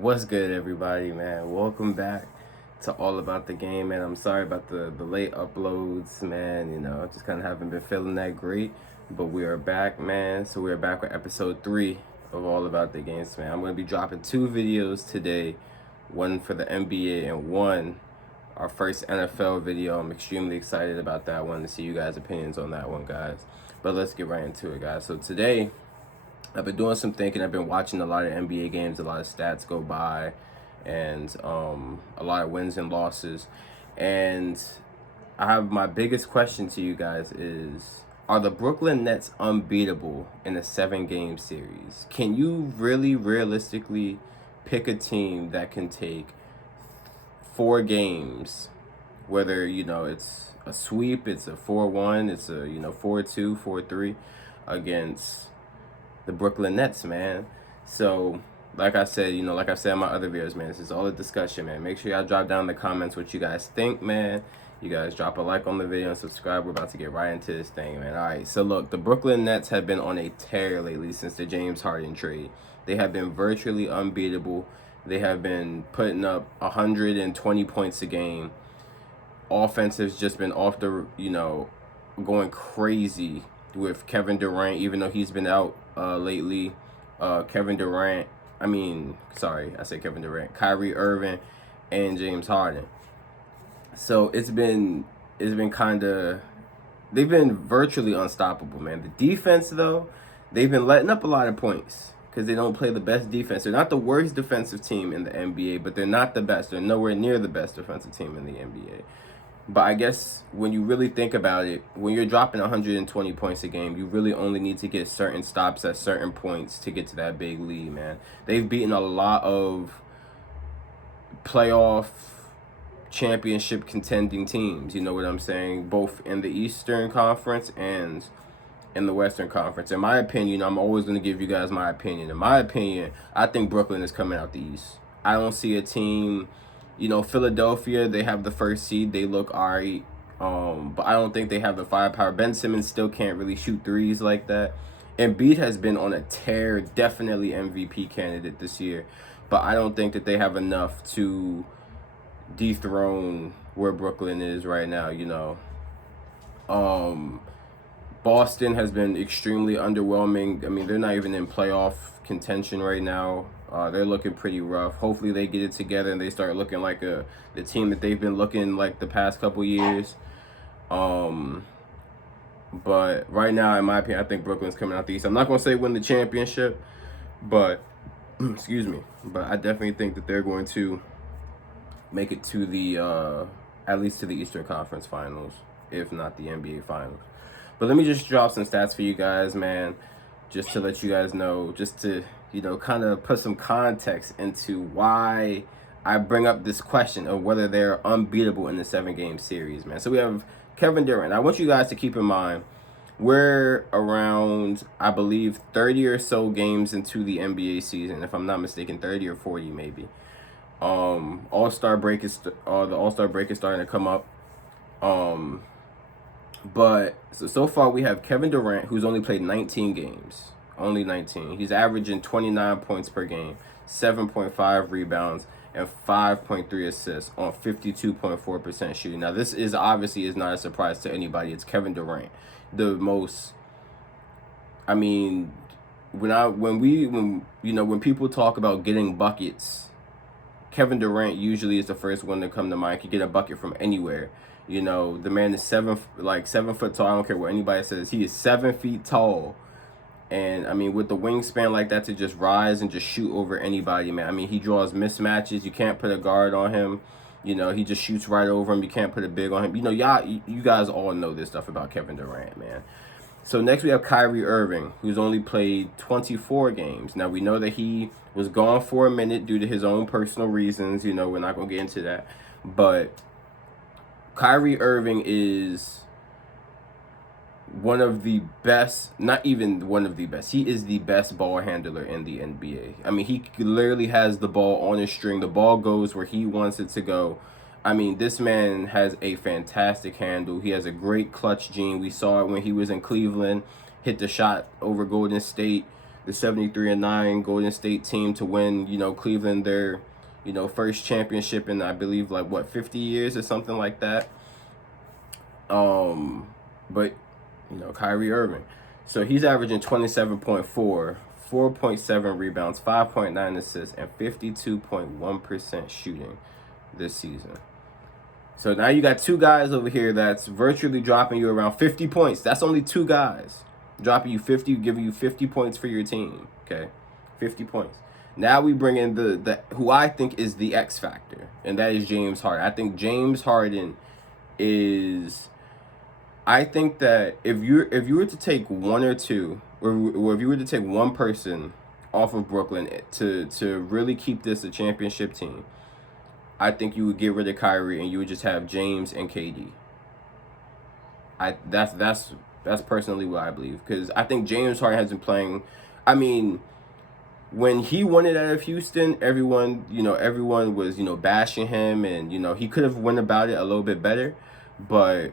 What's good, everybody, man? Welcome back to All About the Game, man. I'm sorry about the late uploads, man. Just kind of haven't been feeling that great, but we are back, man. So we are back with episode 3 of All About the Games, man. I'm going to be dropping 2 videos today, one for the NBA and one our first NFL video. I'm extremely excited about that one to see you guys' opinions on that one, guys. But let's get right into it, guys. So today, I've been doing some thinking. I've been watching a lot of NBA games, a lot of stats go by, and a lot of wins and losses. And I have my biggest question to you guys is, are the Brooklyn Nets unbeatable in a 7-game series? Can you really realistically pick a team that can take 4 games, whether, it's a sweep, it's a 4-1, it's a, 4-2, 4-3 against the Brooklyn Nets, man? So, like I said in my other videos, man, this is all a discussion, man. Make sure y'all drop down in the comments what you guys think, man. You guys drop a like on the video and subscribe. We're about to get right into this thing, man. All right, so look, the Brooklyn Nets have been on a tear lately since the James Harden trade. They have been virtually unbeatable. They have been putting up 120 points a game. Offense has just been off the, going crazy with Kevin Durant, even though he's been out lately. Kyrie Irving, and James Harden. So it's been kind of, they've been virtually unstoppable, man. The defense, though, they've been letting up a lot of points because they don't play the best defense. They're not the worst defensive team in the NBA, but they're not the best. They're nowhere near the best defensive team in the NBA. But I guess when you really think about it, when you're dropping 120 points a game, you really only need to get certain stops at certain points to get to that big lead, man. They've beaten a lot of playoff championship contending teams, you know what I'm saying? Both in the Eastern Conference and in the Western Conference. In my opinion, I'm always going to give you guys my opinion. In my opinion, I think Brooklyn is coming out the East. I don't see a team... Philadelphia, they have the first seed. They look all right. But I don't think they have the firepower. Ben Simmons still can't really shoot threes like that. Embiid has been on a tear, definitely MVP candidate this year. But I don't think that they have enough to dethrone where Brooklyn is right now, Boston has been extremely underwhelming. I mean, they're not even in playoff contention right now. They're looking pretty rough. Hopefully they get it together and they start looking like the team that they've been looking like the past couple years. But right now, in my opinion, I think Brooklyn's coming out the East. I'm not going to say win the championship, but excuse me. But I definitely think that they're going to make it to the at least to the Eastern Conference Finals, if not the NBA Finals. But let me just drop some stats for you guys, man, just to let you guys know, just to, kind of put some context into why I bring up this question of whether they're unbeatable in the 7-game series, man. So we have Kevin Durant. I want you guys to keep in mind, we're around, I believe, 30 or so games into the NBA season, if I'm not mistaken, 30 or 40 maybe. The All-Star break is starting to come up. But so far we have Kevin Durant, who's only played 19 games. Only 19. He's averaging 29 points per game, 7.5 rebounds, and 5.3 assists on 52.4% shooting. Now, this is obviously is not a surprise to anybody. It's Kevin Durant. When people talk about getting buckets, Kevin Durant usually is the first one to come to mind. He can get a bucket from anywhere. The man is 7 foot tall. I don't care what anybody says. He is 7 feet tall. And, with the wingspan like that to just rise and just shoot over anybody, man. He draws mismatches. You can't put a guard on him. He just shoots right over him. You can't put a big on him. You guys all know this stuff about Kevin Durant, man. So next we have Kyrie Irving, who's only played 24 games. Now, we know that he was gone for a minute due to his own personal reasons. We're not going to get into that. But Kyrie Irving is one of the best, not even one of the best. He is the best ball handler in the NBA. He literally has the ball on his string. The ball goes where he wants it to go. This man has a fantastic handle. He has a great clutch gene. We saw it when he was in Cleveland, hit the shot over Golden State the 73-9 Golden State team to win, Cleveland their, first championship in, I believe, 50 years or something like that. But, Kyrie Irving. So he's averaging 27.4, 4.7 rebounds, 5.9 assists, and 52.1% shooting this season. So now you got two guys over here that's virtually dropping you around 50 points. That's only two guys dropping you 50, giving you 50 points for your team. Okay, 50 points. Now we bring in the who I think is the X factor, and that is James Harden. I think James Harden is. I think that if you were to take one or two, or if you were to take one person off of Brooklyn to really keep this a championship team, I think you would get rid of Kyrie and you would just have James and KD. That's personally what I believe, because I think James Harden has been playing. I mean, when he won it out of Houston, everyone was bashing him, and he could have went about it a little bit better, but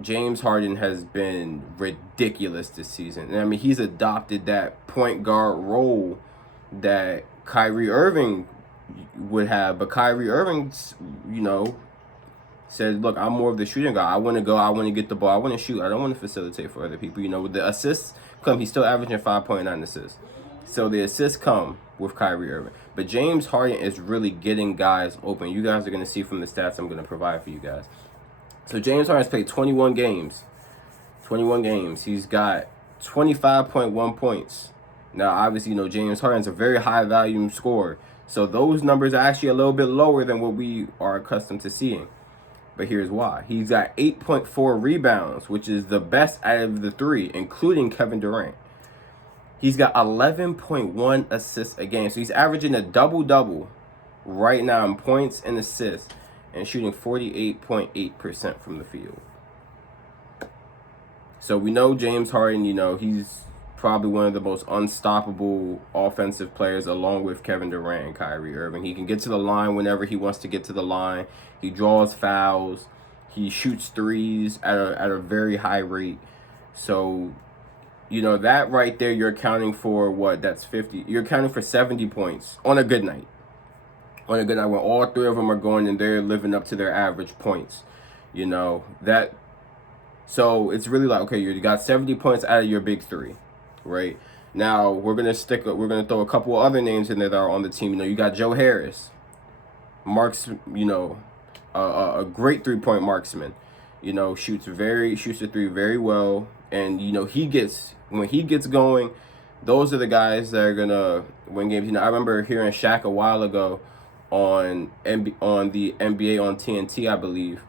James Harden has been ridiculous this season. And I mean, he's adopted that point guard role that Kyrie Irving would have, but Kyrie Irving, said, look, I'm more of the shooting guy. I want to go, I want to get the ball, I want to shoot. I don't want to facilitate for other people. With the assists come, he's still averaging 5.9 assists. So the assists come with Kyrie Irving. But James Harden is really getting guys open. You guys are going to see from the stats I'm going to provide for you guys. So James Harden has played 21 games. 21 games. He's got 25.1 points. Now, obviously, James Harden's a very high volume scorer. So those numbers are actually a little bit lower than what we are accustomed to seeing. But here's why. He's got 8.4 rebounds, which is the best out of the three, including Kevin Durant. He's got 11.1 assists a game. So he's averaging a double-double right now in points and assists and shooting 48.8% from the field. So we know James Harden, he's probably one of the most unstoppable offensive players, along with Kevin Durant and Kyrie Irving. He can get to the line whenever he wants to get to the line. He draws fouls. He shoots threes at a very high rate. So, that right there, you're accounting for what? That's 50. You're accounting for 70 points on a good night. On a good night when all three of them are going and they're living up to their average points. That. So it's really like, okay, you got 70 points out of your big three. Right now, we're gonna throw a couple of other names in there that are on the team. You got Joe Harris, marks. A great 3-point marksman. Shoots the three very well, and when he gets going, those are the guys that are gonna win games. I remember hearing Shaq a while ago on the NBA on TNT, I believe,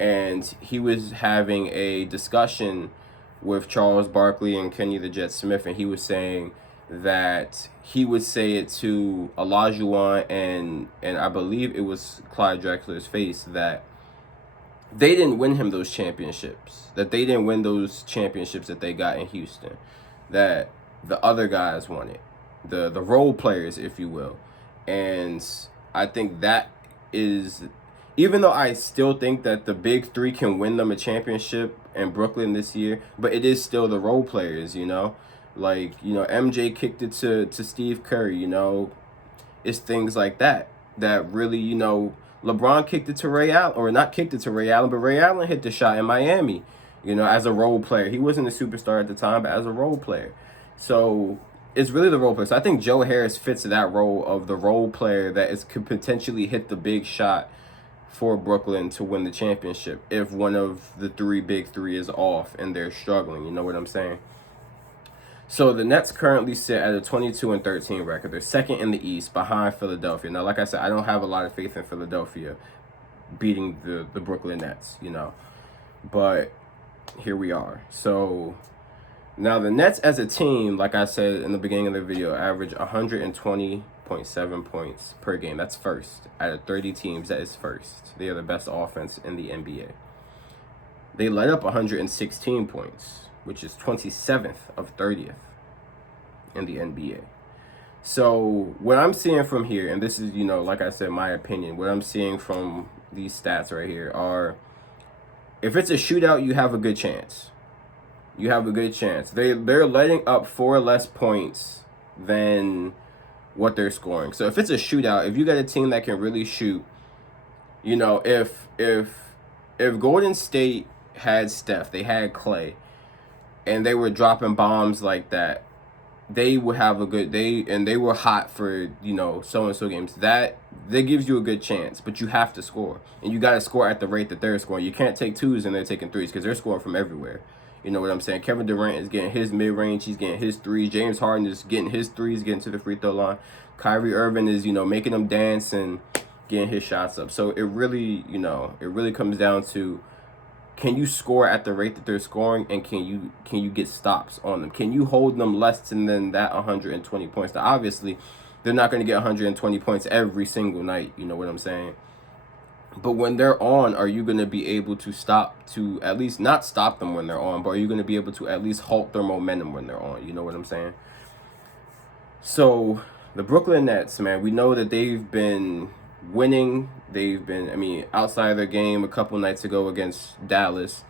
and he was having a discussion with Charles Barkley and Kenny the Jet Smith, and he was saying that he would say it to Olajuwon and I believe it was Clyde Drexler's face, that they didn't win him those championships, that they didn't win those championships that they got in Houston, that the other guys won it, the role players, if you will. And I think that is, even though I still think that the big three can win them a championship in Brooklyn this year, but it is still the role players, MJ kicked it to Steve Curry, it's things like that really, LeBron kicked it to Ray Allen, or not kicked it to Ray Allen, but Ray Allen hit the shot in Miami, as a role player. He wasn't a superstar at the time, but as a role player. So it's really the role player. So I think Joe Harris fits that role of the role player that could potentially hit the big shot for Brooklyn to win the championship if one of the big three is off and they're struggling. You know what I'm saying? So the Nets currently sit at a 22-13 record. They're second in the East behind Philadelphia. Now, like I said, I don't have a lot of faith in Philadelphia beating the Brooklyn Nets, but here we are. So now the Nets as a team, like I said in the beginning of the video, average 120.7 points per game. That's first. Out of 30 teams, that is first. They are the best offense in the NBA. They let up 116 points, which is 27th of 30th in the NBA. So what I'm seeing from here, and this is, like I said, my opinion, what I'm seeing from these stats right here are, if it's a shootout, you have a good chance. You have a good chance. They're letting up 4 less points than what they're scoring. So if it's a shootout, if you got a team that can really shoot, you know, if Golden State had Steph, they had Clay, and they were dropping bombs like that, they would have a good they were hot for, you know, so and so games. That gives you a good chance, but you have to score, and you got to score at the rate that they're scoring. You can't take twos and they're taking threes, because they're scoring from everywhere. You know what I'm saying? Kevin Durant is getting his mid range, he's getting his threes. James Harden is getting his threes, getting to the free throw line. Kyrie Irving is, you know, making them dance and getting his shots up. So it really, you know, it really comes down to, can you score at the rate that they're scoring, and can you get stops on them? Can you hold them less than that 120 points? Now, obviously, they're not going to get 120 points every single night. You know what I'm saying? But when they're on, are you going to be able to at least not stop them when they're on, but are you going to be able to at least halt their momentum when they're on? You know what I'm saying? So the Brooklyn Nets, man, we know that they've been winning. They've been, I mean, outside of their game a couple nights ago against Dallas,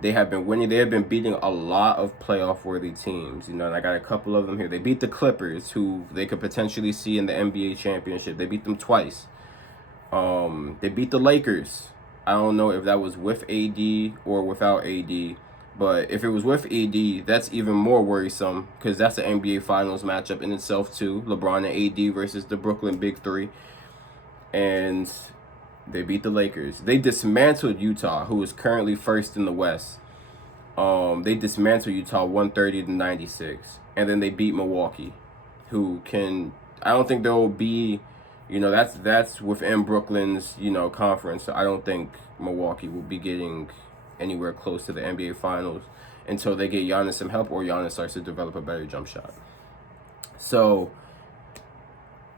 they have been winning. They have been beating a lot of playoff-worthy teams. You know, and I got a couple of them here. They beat the Clippers, who they could potentially see in the NBA championship. They beat them twice. They beat the Lakers. I don't know if that was with AD or without AD. But if it was with AD, that's even more worrisome, because that's an NBA Finals matchup in itself too. LeBron and AD versus the Brooklyn Big Three. And they beat the Lakers. They dismantled Utah, who is currently first in the West. They dismantled Utah 130-96. And then they beat Milwaukee, who can, I don't think there will be, you know, that's within Brooklyn's, you know, conference. So I don't think Milwaukee will be getting anywhere close to the NBA Finals until they get Giannis some help, or Giannis starts to develop a better jump shot. So,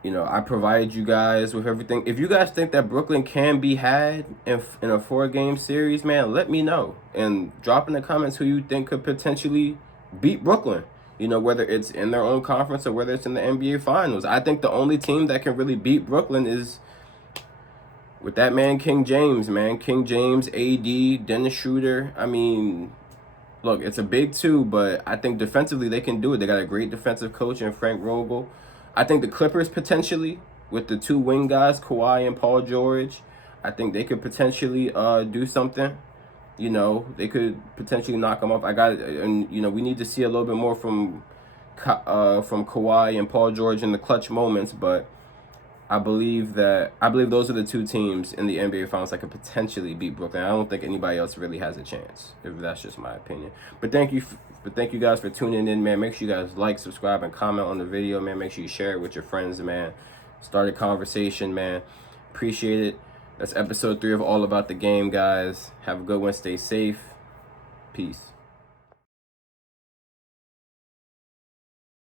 you know, I provided you guys with everything. If you guys think that Brooklyn can be had in a 4-game series, man, let me know. And drop in the comments who you think could potentially beat Brooklyn. You know, whether it's in their own conference or whether it's in the NBA Finals. I think the only team that can really beat Brooklyn is with that man, King James, man. King James, AD, Dennis Schroeder. I mean, look, it's a big two, but I think defensively they can do it. They got a great defensive coach in Frank Vogel. I think the Clippers potentially, with the two wing guys, Kawhi and Paul George, I think they could potentially do something. You know, they could potentially knock them off. And you know, we need to see a little bit more from Kawhi and Paul George in the clutch moments, but I believe those are the two teams in the NBA Finals that could potentially beat Brooklyn. I don't think anybody else really has a chance, if that's just my opinion. But thank you guys for tuning in, man. Make sure you guys like, subscribe, and comment on the video, man. Make sure you share it with your friends, man. Start a conversation, man. Appreciate it. That's episode 3 of All About the Game, guys. Have a good one. Stay safe. Peace.